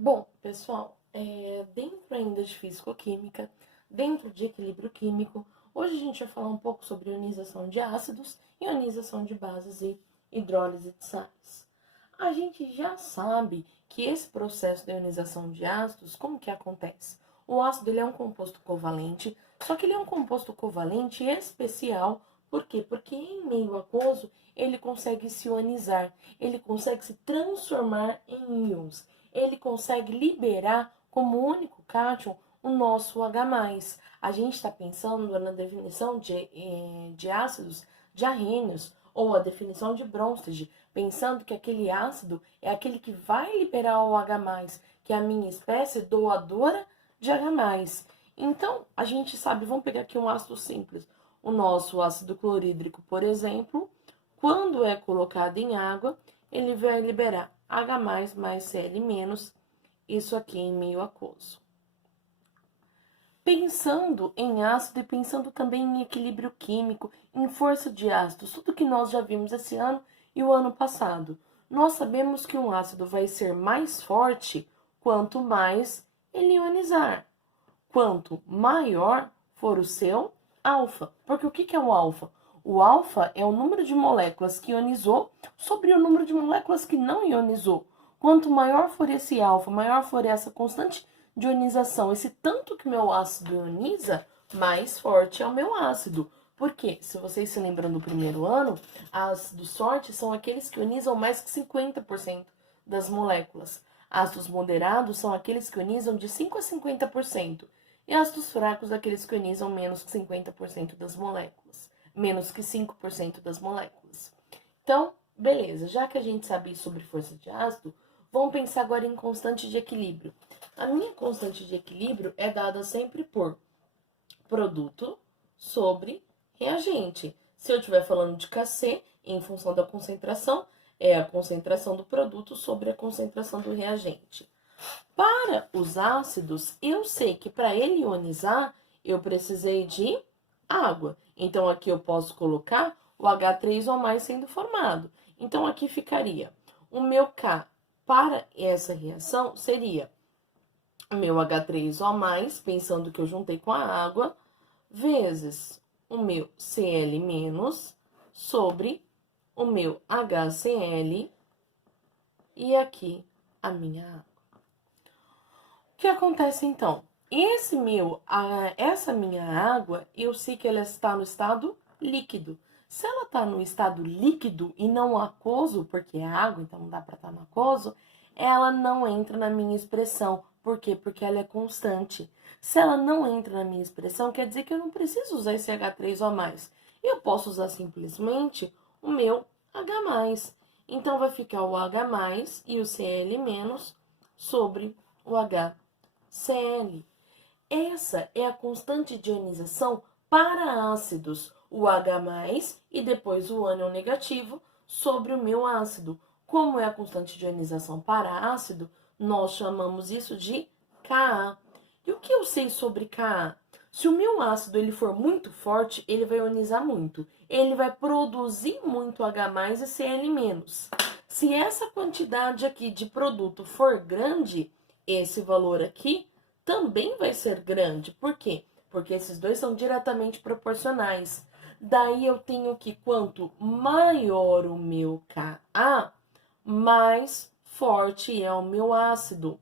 Bom, pessoal, dentro ainda de físico-química, dentro de equilíbrio químico, hoje a gente vai falar um pouco sobre ionização de ácidos, ionização de bases e hidrólise de sais. A gente já sabe que esse processo de ionização de ácidos, como que acontece? O ácido ele é um composto covalente, só que ele é um composto covalente especial. Por quê? Porque em meio aquoso ele consegue se ionizar, ele consegue se transformar em íons, ele consegue liberar como único cátion o nosso H+. A gente está pensando na definição de ácidos diarrênios ou a definição de Bronsted, pensando que aquele ácido é aquele que vai liberar o H+, que é a minha espécie doadora de H+. Então, a gente sabe, vamos pegar aqui um ácido simples. O nosso ácido clorídrico, por exemplo, quando é colocado em água, ele vai liberar H+, mais Cl-, isso aqui em meio aquoso. Pensando em ácido e pensando também em equilíbrio químico, em força de ácidos, tudo que nós já vimos esse ano e o ano passado. Nós sabemos que um ácido vai ser mais forte quanto mais ele ionizar, quanto maior for o seu alfa. Porque o que é o alfa? O alfa é o número de moléculas que ionizou sobre o número de moléculas que não ionizou. Quanto maior for esse alfa, maior for essa constante de ionização, esse tanto que meu ácido ioniza, mais forte é o meu ácido. Porque, se vocês se lembram do primeiro ano, ácidos fortes são aqueles que ionizam mais que 50% das moléculas. Ácidos moderados são aqueles que ionizam de 5 a 50%. E ácidos fracos, aqueles que ionizam menos que 50% das moléculas. Menos que 5% das moléculas. Então, beleza. Já que a gente sabe sobre força de ácido, vamos pensar agora em constante de equilíbrio. A minha constante de equilíbrio é dada sempre por produto sobre reagente. Se eu estiver falando de Kc, em função da concentração, é a concentração do produto sobre a concentração do reagente. Para os ácidos, eu sei que para ele ionizar, eu precisei de água. Então, aqui eu posso colocar o H3O+ sendo formado. Então, aqui ficaria o meu K para essa reação seria o meu H3O+, pensando que eu juntei com a água, vezes o meu Cl- sobre o meu HCl e aqui a minha água. O que acontece então? Essa minha água, eu sei que ela está no estado líquido. Se ela está no estado líquido e não aquoso, porque é água, então não dá para estar no aquoso, ela não entra na minha expressão. Por quê? Porque ela é constante. Se ela não entra na minha expressão, quer dizer que eu não preciso usar esse H3O+. Eu posso usar simplesmente o meu H+. Então, vai ficar o H+, e o Cl- sobre o HCl. Essa é a constante de ionização para ácidos, o H+, e depois o ânion negativo sobre o meu ácido. Como é a constante de ionização para ácido, nós chamamos isso de Ka. E o que eu sei sobre Ka? Se o meu ácido ele for muito forte, ele vai ionizar muito. Ele vai produzir muito H+, e Cl-. Se essa quantidade aqui de produto for grande, esse valor aqui também vai ser grande. Por quê? Porque esses dois são diretamente proporcionais. Daí eu tenho que quanto maior o meu Ka, mais forte é o meu ácido.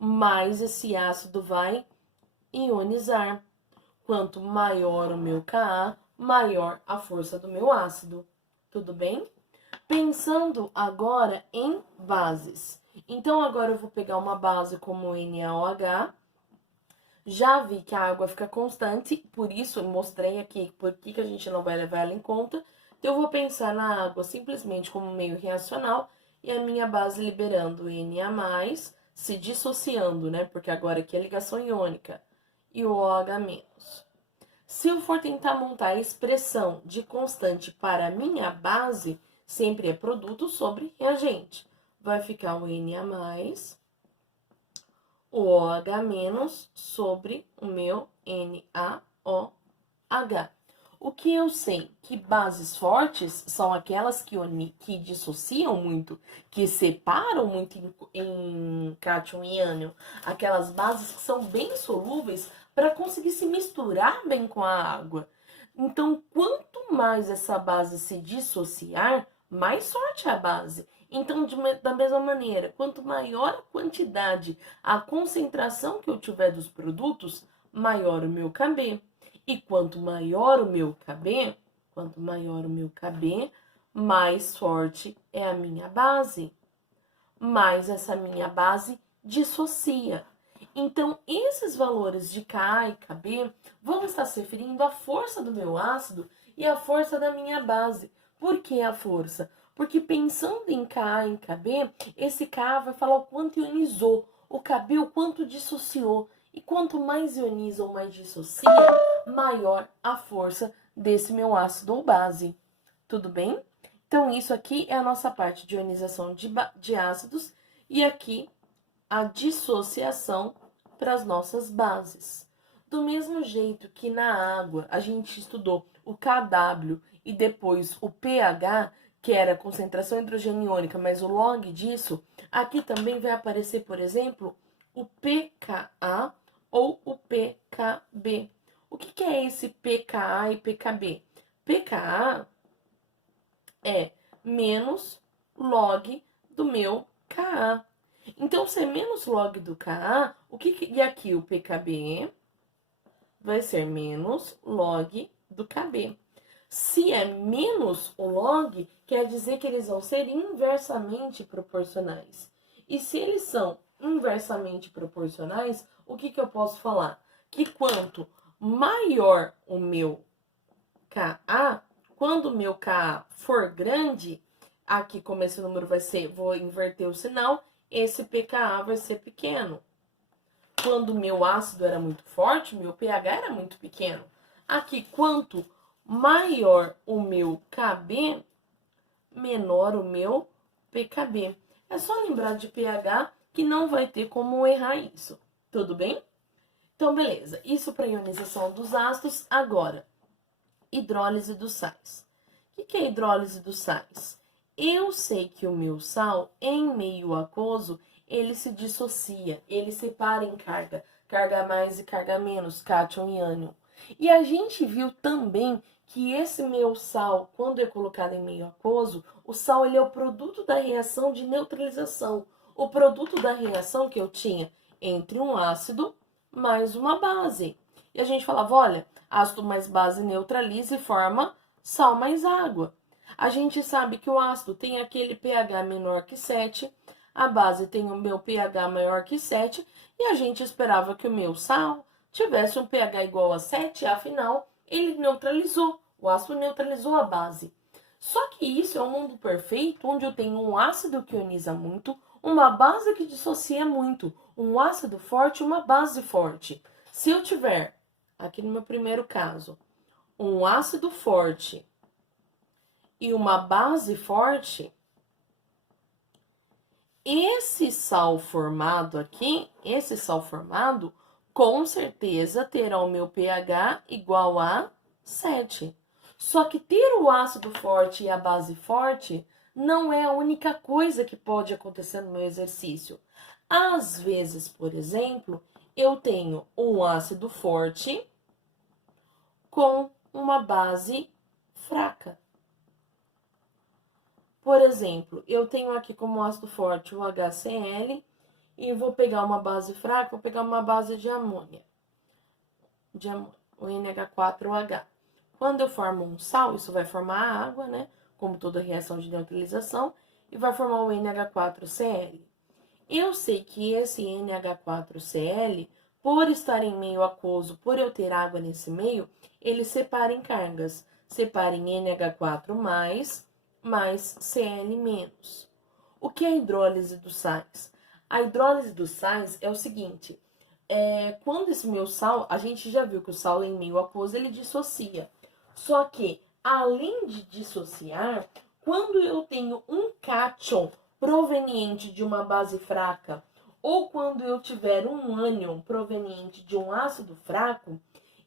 Mais esse ácido vai ionizar. Quanto maior o meu Ka, maior a força do meu ácido. Tudo bem? Pensando agora em bases. Então, agora eu vou pegar uma base como NaOH. Já vi que a água fica constante, por isso eu mostrei aqui por que a gente não vai levar ela em conta. Então, eu vou pensar na água simplesmente como meio reacional e a minha base liberando Na+, se dissociando, né? Porque agora aqui é ligação iônica. E o OH-. Se eu for tentar montar a expressão de constante para a minha base, sempre é produto sobre reagente. Vai ficar o Na+, o OH- sobre o meu NaOH. O que eu sei? Que bases fortes são aquelas que dissociam muito, que separam muito em cátion e ânion. Aquelas bases que são bem solúveis para conseguir se misturar bem com a água. Então, quanto mais essa base se dissociar, mais forte é a base. Então, da mesma maneira, quanto maior a quantidade, a concentração que eu tiver dos produtos, maior o meu KB. E quanto maior o meu KB, mais forte é a minha base. Mais essa minha base dissocia. Então, esses valores de Ka e Kb vão estar se referindo à força do meu ácido e à força da minha base. Por que a força? Porque pensando em Ka e em Kb, esse Ka vai falar o quanto ionizou, o Kb o quanto dissociou. E quanto mais ioniza ou mais dissocia, maior a força desse meu ácido ou base. Tudo bem? Então, isso aqui é a nossa parte de ionização de ácidos e aqui a dissociação para as nossas bases. Do mesmo jeito que na água a gente estudou o Kw e depois o pH, que era a concentração hidrogeniônica, mas o log disso, aqui também vai aparecer, por exemplo, o pKa ou o pKb. O que é esse pKa e pKb? pKa é menos log do meu Ka. Então, se é menos log do Ka, e aqui o pKb vai ser menos log do Kb. Se é menos o log, quer dizer que eles vão ser inversamente proporcionais. E se eles são inversamente proporcionais, o que eu posso falar? Que quanto maior o meu Ka, quando o meu Ka for grande, aqui como esse número vai ser, vou inverter o sinal, esse pKa vai ser pequeno. Quando o meu ácido era muito forte, o meu pH era muito pequeno. Aqui, quanto maior o meu Kb, menor o meu pKb. É só lembrar de pH que não vai ter como errar isso. Tudo bem? Então, beleza. Isso para ionização dos ácidos. Agora, hidrólise dos sais. O que é hidrólise dos sais? Eu sei que o meu sal, em meio aquoso, ele se dissocia, ele separa em carga. Carga mais e carga menos, cátion e ânion. E a gente viu também que esse meu sal, quando é colocado em meio aquoso, o sal ele é o produto da reação de neutralização. O produto da reação que eu tinha entre um ácido mais uma base. E a gente falava, olha, ácido mais base neutraliza e forma sal mais água. A gente sabe que o ácido tem aquele pH menor que 7, a base tem o meu pH maior que 7, e a gente esperava que o meu sal tivesse um pH igual a 7, afinal, ele neutralizou, o ácido neutralizou a base. Só que isso é um mundo perfeito, onde eu tenho um ácido que ioniza muito, uma base que dissocia muito, um ácido forte e uma base forte. Se eu tiver, aqui no meu primeiro caso, um ácido forte e uma base forte, esse sal formado aqui, com certeza terá o meu pH igual a 7. Só que ter o ácido forte e a base forte não é a única coisa que pode acontecer no meu exercício. Às vezes, por exemplo, eu tenho um ácido forte com uma base fraca. Por exemplo, eu tenho aqui como ácido forte o HCl e vou pegar uma base fraca, vou pegar uma base de amônia, o NH4OH. Quando eu formo um sal, isso vai formar água, né? Como toda reação de neutralização, e vai formar o NH4Cl. Eu sei que esse NH4Cl, por estar em meio aquoso, por eu ter água nesse meio, ele separa em cargas. Separa em NH4+, mais Cl-. O que é a hidrólise dos sais? A hidrólise dos sais é o seguinte, quando esse meu sal, a gente já viu que o sal em meio aquoso, ele dissocia. Só que, além de dissociar, quando eu tenho um cátion proveniente de uma base fraca, ou quando eu tiver um ânion proveniente de um ácido fraco,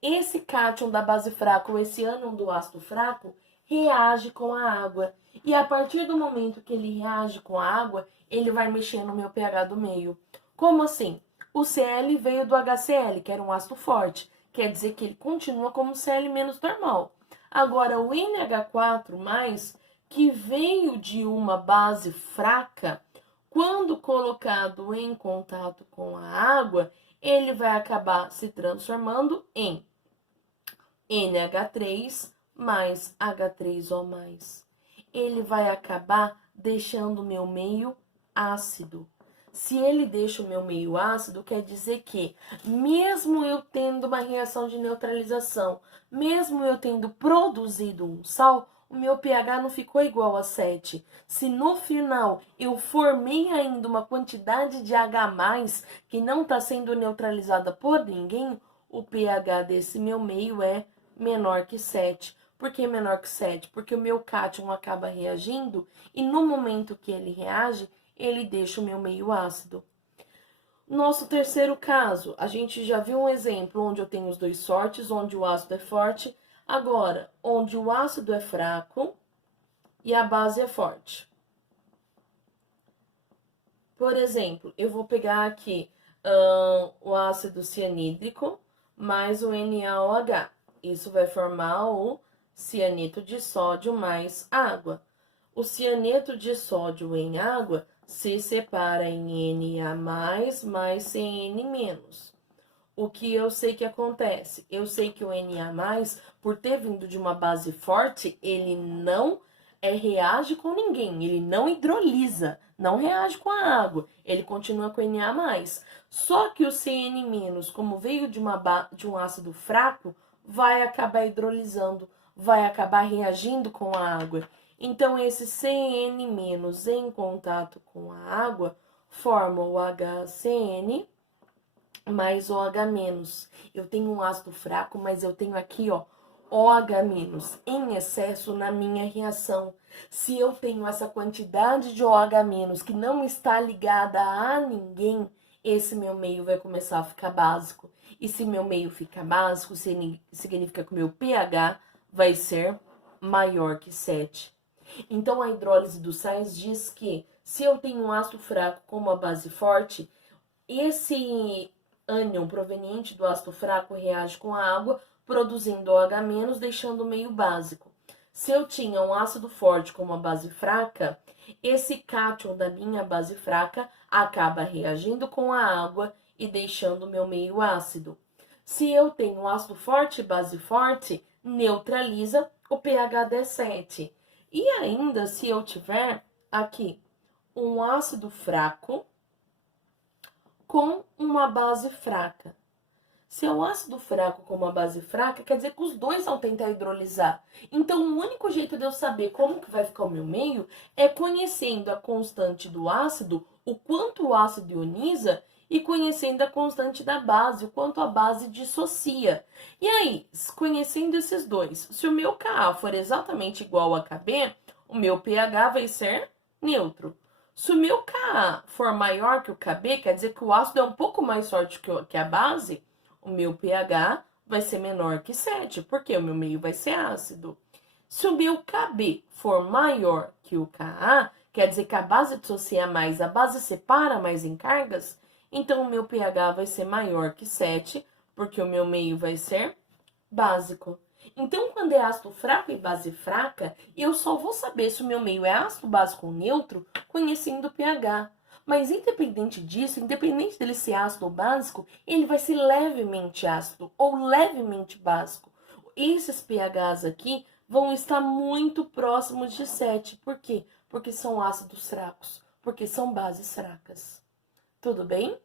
esse cátion da base fraca ou esse ânion do ácido fraco reage com a água. E a partir do momento que ele reage com a água, ele vai mexer no meu pH do meio. Como assim? O Cl veio do HCl, que era um ácido forte. Quer dizer que ele continua como Cl- normal. Agora, o NH4+, que veio de uma base fraca, quando colocado em contato com a água, ele vai acabar se transformando em NH3 mais H3O+. Ele vai acabar deixando o meu meio ácido. Se ele deixa o meu meio ácido, quer dizer que, mesmo eu tendo uma reação de neutralização, mesmo eu tendo produzido um sal, o meu pH não ficou igual a 7. Se no final eu formei ainda uma quantidade de H+, que não está sendo neutralizada por ninguém, o pH desse meu meio é menor que 7. Por que menor que 7? Porque o meu cátion acaba reagindo e no momento que ele reage, ele deixa o meu meio ácido. Nosso terceiro caso, a gente já viu um exemplo onde eu tenho os dois sortes, onde o ácido é forte. Agora, onde o ácido é fraco e a base é forte. Por exemplo, eu vou pegar aqui o ácido cianídrico mais o NaOH. Isso vai formar o cianeto de sódio mais água. O cianeto de sódio em água se separa em Na+, mais Cn-. O que eu sei que acontece? Eu sei que o Na+, por ter vindo de uma base forte, ele não reage com ninguém, ele não hidrolisa, não reage com a água, ele continua com Na+. Só que o Cn-, como veio de um ácido fraco, vai acabar hidrolisando, vai acabar reagindo com a água. Então, esse Cn- em contato com a água forma o HCN mais OH-. Eu tenho um ácido fraco, mas eu tenho aqui, ó, OH- em excesso na minha reação. Se eu tenho essa quantidade de OH- que não está ligada a ninguém, esse meu meio vai começar a ficar básico. E se meu meio fica básico, significa que o meu pH vai ser maior que 7. Então, a hidrólise dos sais diz que se eu tenho um ácido fraco com uma base forte, esse ânion proveniente do ácido fraco reage com a água, produzindo OH-, deixando o meio básico. Se eu tinha um ácido forte com uma base fraca, esse cátion da minha base fraca acaba reagindo com a água e deixando o meu meio ácido. Se eu tenho um ácido forte e base forte, neutraliza, o pH dá 7. E ainda, se eu tiver aqui um ácido fraco com uma base fraca. Se é um ácido fraco com uma base fraca, quer dizer que os dois vão tentar hidrolisar. Então, o único jeito de eu saber como que vai ficar o meu meio é conhecendo a constante do ácido, o quanto o ácido ioniza, e conhecendo a constante da base, o quanto a base dissocia. E aí, conhecendo esses dois, se o meu Ka for exatamente igual a Kb, o meu pH vai ser neutro. Se o meu Ka for maior que o Kb, quer dizer que o ácido é um pouco mais forte que a base, o meu pH vai ser menor que 7, porque o meu meio vai ser ácido. Se o meu Kb for maior que o Ka, quer dizer que a base dissocia mais, a base separa mais em cargas, então o meu pH vai ser maior que 7, porque o meu meio vai ser básico. Então, quando é ácido fraco e base fraca, eu só vou saber se o meu meio é ácido, básico ou neutro conhecendo o pH. Mas independente disso, independente dele ser ácido ou básico, ele vai ser levemente ácido ou levemente básico. Esses pHs aqui vão estar muito próximos de 7. Por quê? Porque são ácidos fracos, porque são bases fracas. Tudo bem?